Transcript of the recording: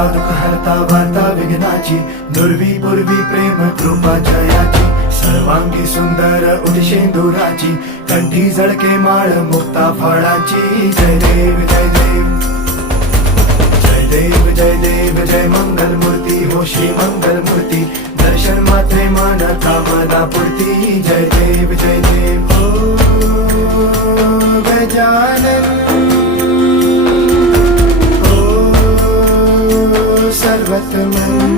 हरता दुःख हरता वार्ता विघ्नाची, दुर्वी पूर्वी प्रेम कृपा जयाची, सर्वांगी सुंदर उदिशेंदुराची, कंठी झळके माळ मुक्ता फळाची. जय देव जय देव जय देव जय देव जय मंगल मूर्ती हो श्री मंगल मूर्ती, दर्शन मात्रे मन कामना पूर्ती. जय देव जय देव हो गजानन हो सर्वतमन.